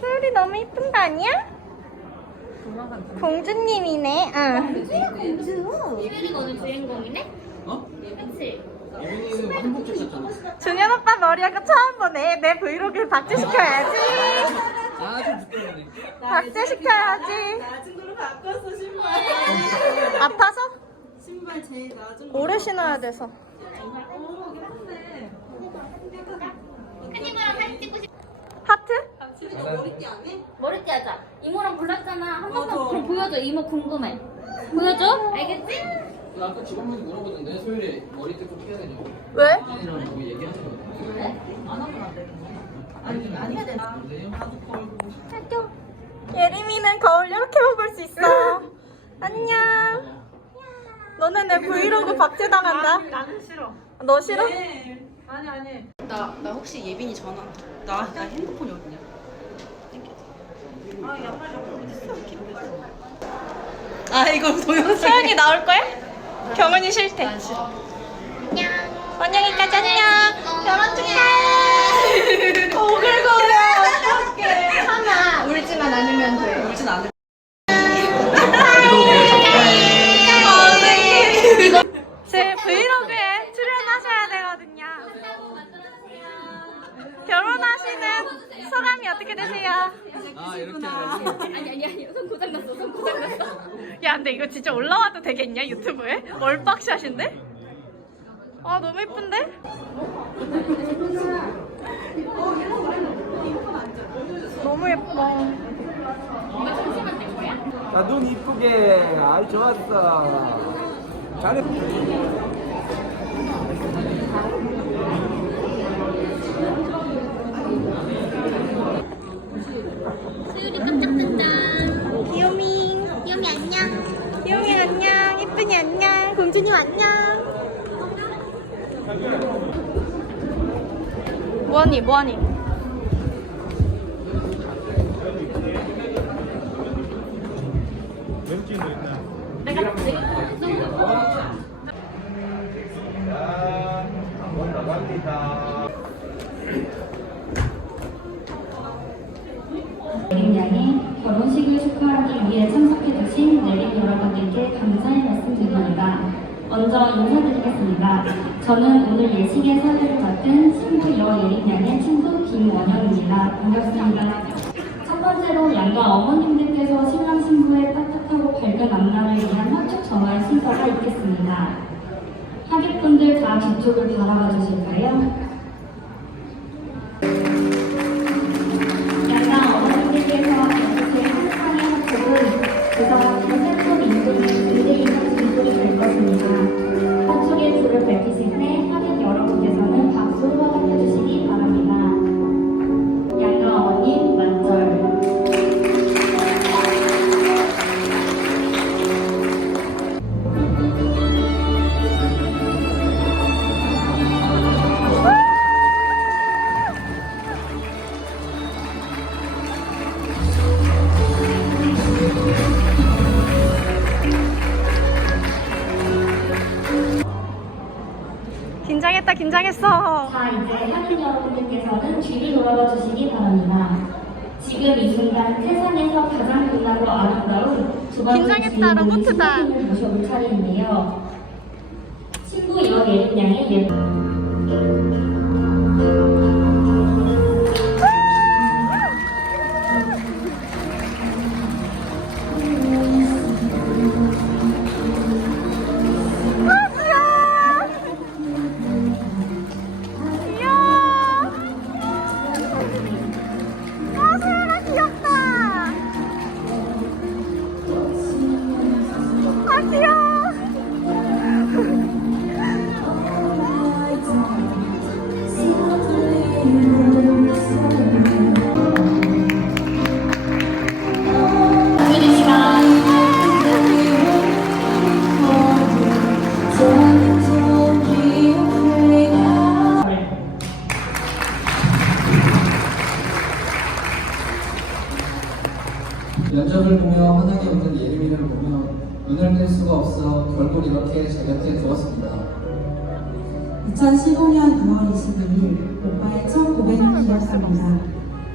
소율이 너무 이쁜 거 아니야? 공주님이네. 응. 소율이가 오늘 주인공이네? 어? 그치? 예민이는 한복 쳤잖아. 준현 오빠 머리하고 처음 보네. 내 브이로그 박제시켜야지. 아좀 부끄러우네. 박제시켜야지. 낮은 걸로 바꿨어 신발. 아파서? 신발 제일 낮은 거. 오래 신어야 돼서. 사진 찍고 싶 하트? 머리띠 안 해? 머리띠 하자. 이모랑 골랐잖아. 한 번만 맞아. 그럼 보여줘. 이모 궁금해. 보여줘? 알겠지? 나 아까 직원분이 물어보던데 소율이 머리띠 꼭 해야 되냐고. 왜? 예민이랑 뭐 얘기하는 거. 안 하면 안 되는 거. 아니 안 해야 되나? 나도 거울 보고 싶어. 학교. 예림이는 거울 이렇게 먹을 수 있어. 안녕. 너는 내 브이로그 박제당한다. 나는 싫어. 너 싫어? 네. 아니 아니. 나 나 혹시 예빈이 전화. 나 나 핸드폰이 어디냐? 아? 아 이거 동영상. 소연이 나올 거야? 경은이 싫대. 원영이까지 안녕. 결혼 축하해. 오글거려. 어떡해. 하나 울지만 않으면 돼. 울진 않을. 제 브이로그 결혼하시는 소감이 어떻게 되세요? 아 이렇게 하라고. 아니 아니 아니. 손 고장 났어. 손 고장 났어. 야, 근데 이거 진짜 올라와도 되겠냐 유튜브에? 얼박샷인데? 아 너무 예쁜데? 너무 예뻐. 나눈 이쁘게 아이 좋았어 소 뭐하니 뭐하니? 내림 양의 결혼식을 축하하기 위해 참석해 주신 내림 여러분들께 감사의 말씀 드립니다. 먼저 인사드리겠습니다. 저는 오늘 예식의 사회를 맡은 신부 여예림 양의 친구 김원영입니다. 반갑습니다. 첫 번째로 양가 어머님들께서 신랑 신부의 따뜻하고 밝은 만남을 위한 화촉 전화의 순서가 있겠습니다. 하객분들 다 뒤쪽을 바라봐 주실까요? 긴장했어. 자, 이제 하객 여러분들께서는 뒤를 돌아봐 주시기 바랍니다. 지금 이 순간 세상에서 가장 빛나고 아름다운 두 번째 긴장했다, 로봇이다. 신부님을 모셔볼 차례인데요. 신부 여예림 양의 예 이렇게 제 곁에 두었습니다. 2015년 9월 22일 오빠의 첫 고백을 기렸습니다.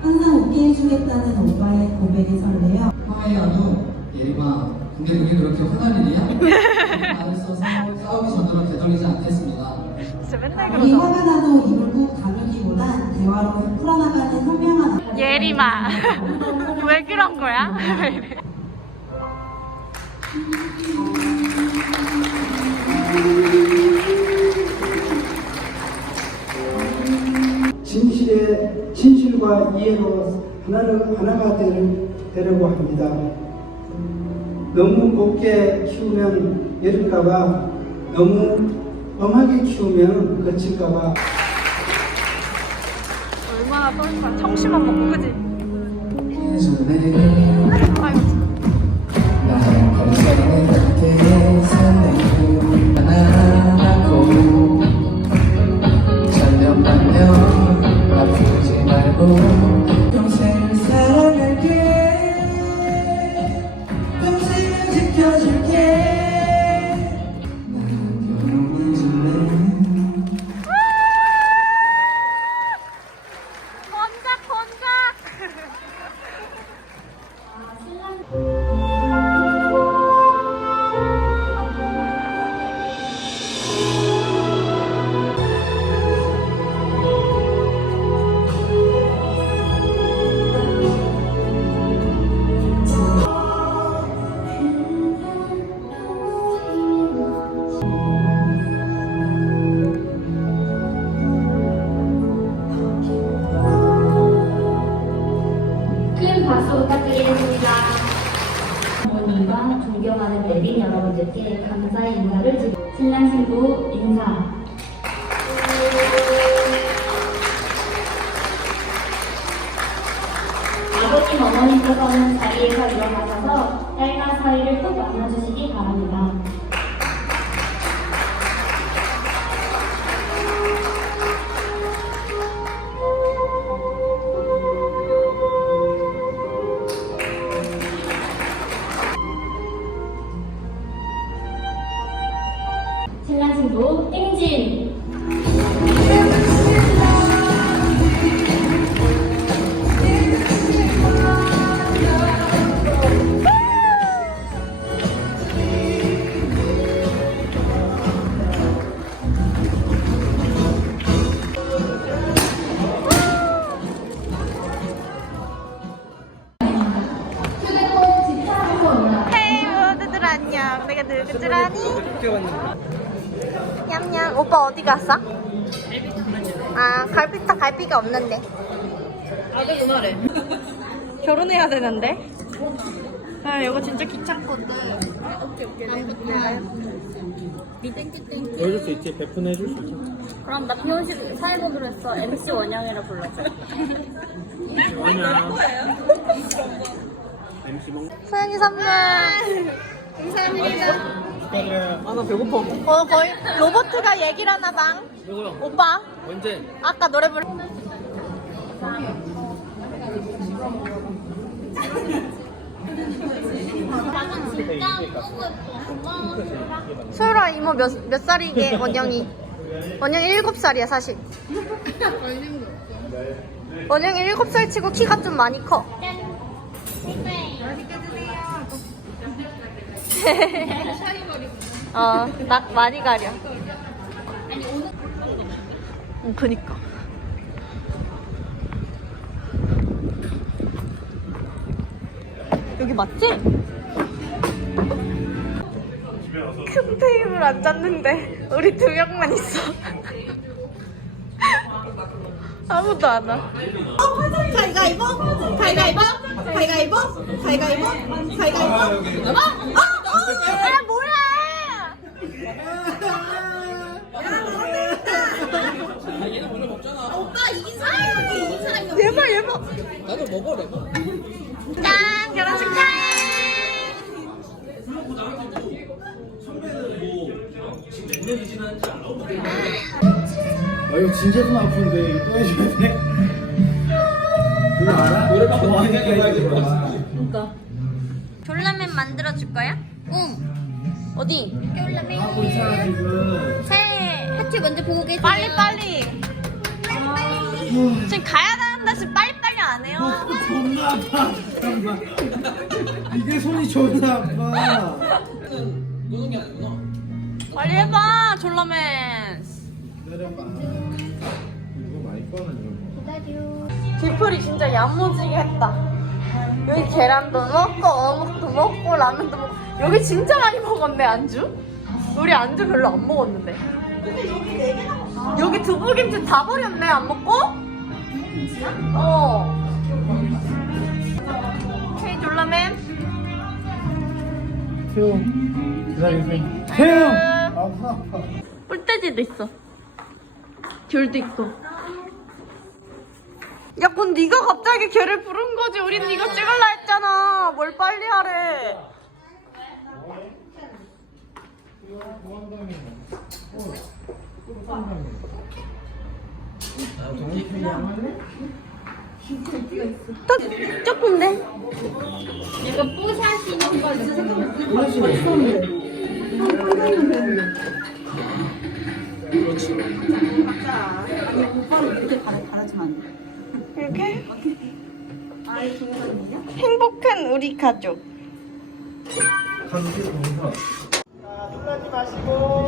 항상 웃게 해주겠다는 오빠의 고백이 설레요. 화해야도 예림아 근데 그게 그렇게 화날 일이야? 싸우기 전으로 되돌리지 않겠습니다 진짜 맨날 우리 그러다. 화가 나도 입을 꾹 다루기보단 대화로 풀어나가는 현명한 예림아. 왜 그런 거야? 진실의 진실과 이해로 하나를 하나가 되, 되려고 합니다. 너무 곱게 키우면 예릴까봐 너무 엄하게 키우면 거칠까봐 얼마나 떨까? 청심만 먹고 그지? 어머니께서는 자리에서 일어나셔서 딸과 사이를 꼭 만나주시기 바랍니다. 아니? 냠냠. 오빠 어디 갔어? 아 갈비탕 갈비가 없는데. 아들 누나래. 결혼해야 되는데. 아 이거 진짜 귀찮거든. 보여줄 수 있지? 베푼 해줄 수 있지? 그럼 나 비혼식 사회보기로 했어. MC 원영이라 불러줘. 아니야 MC 먹 소연이 선물. 축하드려 요 아나 배고파 어 거의 로버트가 얘기를 하나 봐. 누구야? 오빠 언제? 아까 노래 부르. 소율아 이모 몇, 몇 살이게 원영이? 원영이 일곱 살이야 사실. 원영이 일곱 살 치고 키가 좀 많이 커. 어, 나 많이 가려. 응, 그니까. 여기 맞지? 큰 테이블 앉았는데 우리 두 명만 있어. 아무도 안 와. 가위가위보 가위가위보 가위가위보 가위가위보 가위가위보 어? 어? 아 뭐야? 오빠 이긴 사람이 이긴 사람이 얘봐 얘봐. 나도 먹어 레몬 짠 결혼 축하해. 아 이거 진짜 좀 아픈데 이거 또 해줘야 돼? 그거 알아? 노래방 좋아하니까 해야 거야 졸라맨 만들어 줄 거야? 응 어디? 겨울라면 하고 있잖아 지금 새 하트 먼저 보고 계세요 빨리 빨리. 지금 가야 안 해요. 아파 잠깐만 이게 손이 존나 아파 빨리 해봐 졸라맨 내려봐. 이거 많이 꺼내 디플이 진짜 야무지게 했다. 여기 계란도 먹고 어묵도 먹고 라면도 먹고. 여기 진짜 많이 먹었네 안주? 우리 안주 별로 안 먹었는데. 여기 두부김치 다 버렸네 안 먹고? 어 헤이 졸라맨 태용 기다리세요 태용 아파 뿔돼지도 있어. 귤도 있고. 야, 그건 네가 갑자기 걔를 부른 거지. 우린 네가 찍을라 했잖아. 뭘 빨리 하래. 또 조금데? 약간 수 있는 거 있어. 이렇게? 행복한 우리 가족. 감기 동서 자 놀라지 마시고